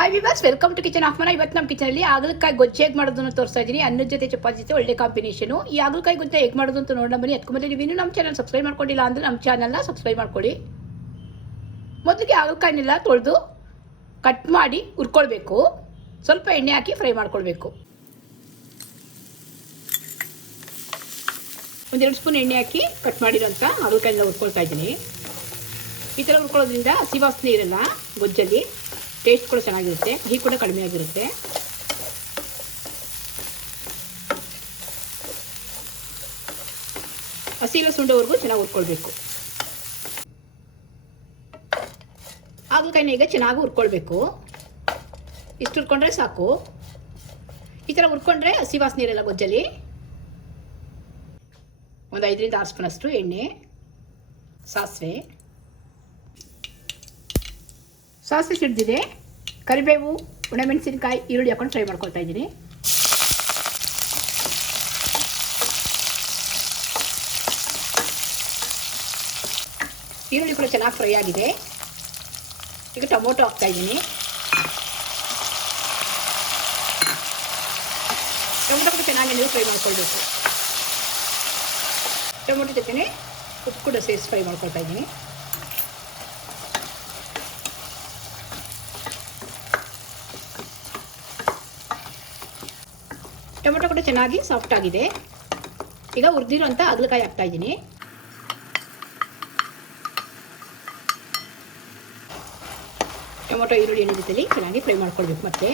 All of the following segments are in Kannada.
Hi viewers welcome to kitchen of Mana ಇವತ್ತು ನಮ್ಮ ಕಿಚನಲ್ಲಿ ಆಗಲಕಾಯಿ ಗೊಜ್ಜೆ ಹೇಗೆ ಮಾಡೋದನ್ನು ತೋರಿಸ್ತಾ ಇದ್ದೀನಿ. ಅನ್ನದ ಜೊತೆ ಚಪಾತಿ ಜೊತೆ ಒಳ್ಳೆ ಕಾಂಬಿನೇಷನ್ ಈ ಆಗಲಕಾಯಿ ಗೊಜ್ಜೆ ಹೇಗೆ ಮಾಡೋದು ಅಂತ ನೋಡೋಣ ಬನ್ನಿ. ಅದಕ್ಕೆ ನೀವು ಇನ್ನೂ ನಮ್ಮ ಚಾನಲ್ ಸಬ್ಸ್ಕ್ರೈಬ್ ಮಾಡ್ಕೊಂಡಿಲ್ಲ ಅಂದರೆ ನಮ್ಮ ಚಾನಲ್ನ ಸಬ್ಸ್ಕ್ರೈಬ್ ಮಾಡ್ಕೊಳ್ಳಿ. ಮೊದಲಿಗೆ ಆಗಲಕಾಯಿನೆಲ್ಲ ತೊಳೆದು ಕಟ್ ಮಾಡಿ ಹುರ್ಕೊಳ್ಬೇಕು. ಸ್ವಲ್ಪ ಎಣ್ಣೆ ಹಾಕಿ ಫ್ರೈ ಮಾಡ್ಕೊಳ್ಬೇಕು. ಒಂದೆರಡು ಸ್ಪೂನ್ ಎಣ್ಣೆ ಹಾಕಿ ಕಟ್ ಮಾಡಿರೋಂಥ ಆಗಲಕಾಯಿನೆಲ್ಲ ಹುರ್ಕೊಳ್ತಾ ಇದ್ದೀನಿ. ಈ ಥರ ಹುರ್ಕೊಳ್ಳೋದ್ರಿಂದ ಹಸಿ ವಾಸನೆ ಇರಲ್ಲ ಗೊಜ್ಜಲ್ಲಿ. ಟೇಸ್ಟ್ ಕೂಡ ಚೆನ್ನಾಗಿರುತ್ತೆ. ಕಹಿ ಕೂಡ ಕಡಿಮೆ ಆಗಿರುತ್ತೆ. ಹಸಿ ಸುಂಡವರೆಗೂ ಚೆನ್ನಾಗಿ ಹುರ್ಕೊಳ್ಬೇಕು. ಹಾಗಲಕಾಯಿನ ಈಗ ಚೆನ್ನಾಗಿ ಹುರ್ಕೊಳ್ಬೇಕು. ಇಷ್ಟು ಹುರ್ಕೊಂಡ್ರೆ ಸಾಕು. ಈ ಥರ ಹುರ್ಕೊಂಡ್ರೆ ಹಸಿ ವಾಸನೆ ಇರಲ್ಲ ಗೊಜ್ಜಲ್ಲಿ. ಒಂದು ಐದರಿಂದ ಆರು ಸ್ಪೂನ್ ಅಷ್ಟು ಎಣ್ಣೆ, ಸಾಸಿವೆ. ಸಾಸಿವೆ ಸಿಡ್ದಿದೆ. ಕರಿಬೇವು, ಒಣಮೆಣಸಿನಕಾಯಿ, ಈರುಳ್ಳಿ ಹಾಕೊಂಡು ಫ್ರೈ ಮಾಡ್ಕೊಳ್ತಾ ಇದ್ದೀನಿ. ಈರುಳ್ಳಿ ಕೂಡ ಚೆನ್ನಾಗಿ ಫ್ರೈ ಆಗಿದೆ. ಈಗ ಟೊಮೊಟೊ ಹಾಕ್ತಾ ಇದ್ದೀನಿ. ಟೊಮೊಟೊ ಕೂಡ ಚೆನ್ನಾಗಿ ನೀವು ಫ್ರೈ ಮಾಡ್ಕೊಳ್ಬೇಕು. ಟೊಮೊಟೊ ಜೊತೆನೆ ಉಪ್ಪು ಕೂಡ ಸೇರಿಸಿ ಫ್ರೈ ಮಾಡ್ಕೊಳ್ತಾ ಇದ್ದೀನಿ. ಟೊಮೆಟೊ ಕೂಡ ಚೆನ್ನಾಗಿ ಸಾಫ್ಟ್ ಆಗಿದೆ. ಈಗ ಹುರಿದಿರೋಂಥ ಅಗಲಕಾಯಿ ಹಾಕ್ತಾ ಇದ್ದೀನಿ. ಟೊಮೊಟೊ, ಈರುಳ್ಳಿ ಎಣ್ಣೆ ಚೆನ್ನಾಗಿ ಫ್ರೈ ಮಾಡ್ಕೊಳ್ಬೇಕು ಮತ್ತೆ.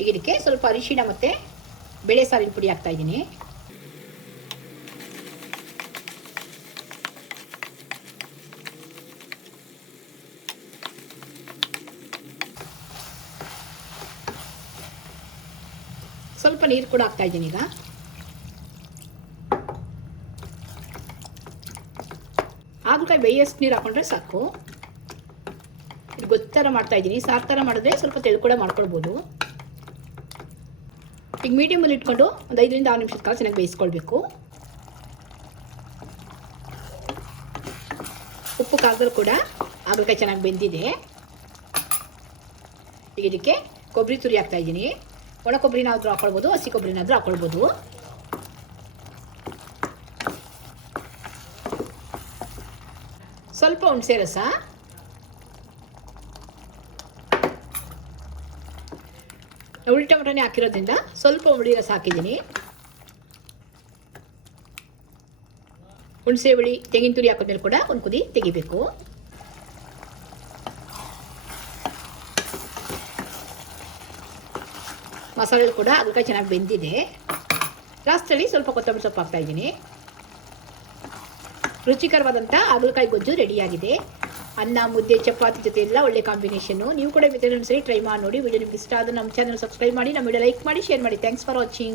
ಈಗ ಇದಕ್ಕೆ ಸ್ವಲ್ಪ ಅರಿಶಿಣ ಮತ್ತು ಬೇಳೆ ಸಾರಿನ ಪುಡಿ ಹಾಕ್ತಾ ಇದ್ದೀನಿ. ಸ್ವಲ್ಪ ನೀರು ಕೂಡ ಹಾಕ್ತಾ ಇದ್ದೀನಿ ಈಗ. ಹಾಗಲಕಾಯಿ ಬೇಯಷ್ಟು ನೀರು ಹಾಕೊಂಡ್ರೆ ಸಾಕು. ಗೊತ್ತರ ಮಾಡ್ತಾ ಇದ್ದೀನಿ. ಸಾರು ಥರ ಮಾಡಿದ್ರೆ ಸ್ವಲ್ಪ ತೆಳು ಕೂಡ ಮಾಡ್ಕೊಳ್ಬೋದು. ಈಗ ಮೀಡಿಯಮಲ್ಲಿ ಇಟ್ಕೊಂಡು ಒಂದು ಐದರಿಂದ ಆರು ನಿಮಿಷದ ಕಾಲ ಚೆನ್ನಾಗಿ ಬೇಯಿಸ್ಕೊಳ್ಬೇಕು. ಉಪ್ಪು ಕಾಲದಲ್ಲಿ ಕೂಡ ಹಾಗಲಕಾಯಿ ಚೆನ್ನಾಗಿ ಬೆಂದಿದೆ. ಈಗ ಇದಕ್ಕೆ ಕೊಬ್ಬರಿ ತುರಿ ಹಾಕ್ತಾ ಇದ್ದೀನಿ. ಒಣ ಕೊಬ್ಬರಿನಾದರೂ ಹಾಕೊಳ್ಬೋದು ಹಸಿ ಕೊಬ್ಬರಿನಾದರೂ ಹಾಕೊಳ್ಬೋದು. ಸ್ವಲ್ಪ ಹುಣಸೆ ರಸ ಹುಳಿ ಟೊಮೆಟೊನೇ ಹಾಕಿರೋದ್ರಿಂದ ಸ್ವಲ್ಪ ಹುಳಿ ರಸ ಹಾಕಿದ್ದೀನಿ. ಹುಣಸೆ ಹುಳಿ, ತೆಂಗಿನ ತುರಿ ಹಾಕಿದ್ಮೇಲೆ ಕೂಡ ಒಂದು ಕುದಿ ತೆಗಿಬೇಕು. ಮಸಾಲೆ ಕೂಡ ಅದಕ್ಕೆ ಚೆನ್ನಾಗಿ ಬೆಂದಿದೆ. ಲಾಸ್ಟಲ್ಲಿ ಸ್ವಲ್ಪ ಕೊತ್ತಂಬರಿ ಸೊಪ್ಪು ಹಾಕ್ತಾ ಇದ್ದೀನಿ. ರುಚಿಕರವಾದಂಥ ಹಾಗಲಕಾಯಿ ಗೊಜ್ಜು ರೆಡಿಯಾಗಿದೆ. ಅನ್ನ, ಮುದ್ದೆ, ಚಪಾತಿ ಜೊತೆ ಎಲ್ಲ ಒಳ್ಳೆ ಕಾಂಬಿನೇಷನ್ನು ನೀವು ಕೂಡ ಮಿತ್ರ ಸರಿ ಟ್ರೈ ಮಾಡಿ ನೋಡಿ. ವಿಡಿಯೋ ನಿಮ್ಗೆ ಇಷ್ಟ ಆದರೆ ನಮ್ಮ ಚಾನಲ್ ಸಬ್ಸ್ಕ್ರೈಬ್ ಮಾಡಿ. ನಮ್ಮ ವಿಡಿಯೋ ಲೈಕ್ ಮಾಡಿ ಶೇರ್ ಮಾಡಿ. Thanks for watching